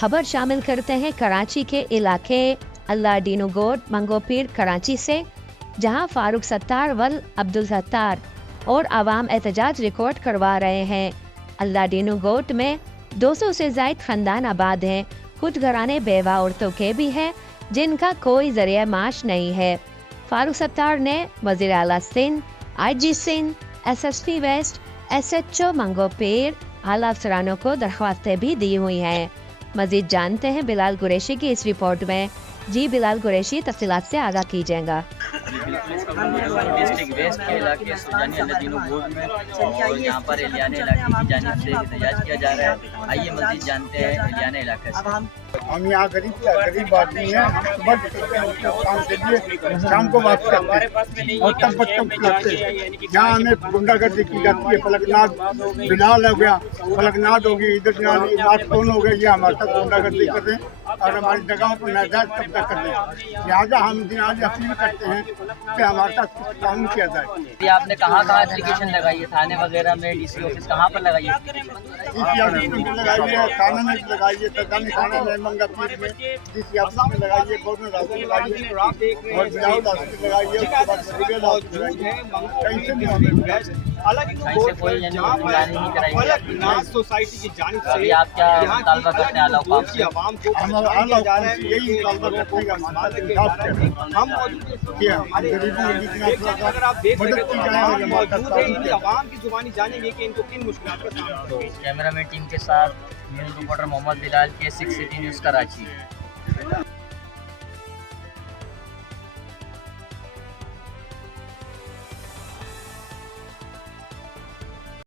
खबर शामिल करते हैं कराची के इलाके अल्लाडीनो गोट मंगोपीर कराची से, जहां फारूक सत्तार वल अब्दुल सत्तार और आवाम एहतजाज रिकॉर्ड करवा रहे हैं। अल्लाडीनो गोट में 200 से ज़ायद खानदान आबाद हैं। कुछ घराने बेवा औरतों के भी हैं जिनका कोई जरिया माश नहीं है। फारूक सत्तार ने वज़ीर आला Sindh, IG Sindh, SSP west, SHO Manghopir आला अफसरानों को दरख्वास्तें भी दी हुई हैं। मजीद जानते हैं बिलाल कुरैशी की इस रिपोर्ट में। जी बिलाल कुरैशी, तफसीलात से आगाह कीजिएगा। डिस्ट्रिक्ट वेस्ट के इलाके सुजानी अल्लादीनो गोट में और यहाँ पर एलियाना इलाके की जानिब से एहतजाज किया जा रहा है। आइए मज़ीद जानते हैं एलियाना इलाके से। हम यहाँ गरीब आदमी हैं, सुबह काम के लिए शाम को वापस करते हैं और तब बच्चों को खिलाते हैं। यहाँ हमें गुंडागर्दी की जाती है। फलकनाथ बिलाल हो गया, फलकनाथ होगी, इधर नाथ कौन हो गया, ये हमारे साथ गुंडागर्दी कर रहे हैं और हमारी जगहों पर नाजायज कब्जा कर रहे हैं। लिहाजा हम आज अपील करते हैं कि हमारे साथ कुछ कानून किया जाए। ये आपने कहाँ एप्लीकेशन लगाई है? थाने वगैरह में, DC ऑफिस कहाँ पर लगाई है? DC ऑफिस में लगाई है, थाने में लगाई है, सरकारी थाने में, मंगापीर में, DC ऑफिस में लगाई है, गवर्नमेंट हाउस में लगाई है और बिलावल हाउस में लगाई है। उसके बाद रियल हाउस में लगाई है। कहीं से नहीं हमें सोसाइटी की जानिब से अभी आप क्या मुतालबा करते हैं? आला हुकाम से आवाम को यही अगर आप देख सकें मौजूद है, इनकी आवाम की जुबानी जानेंगे कि इनको किन मुश्किलात का सामना। कैमरामैन टीम के साथ न्यूज़ रिपोर्टर मोहम्मद बिलाल के 6 सिटी न्यूज़ कराची।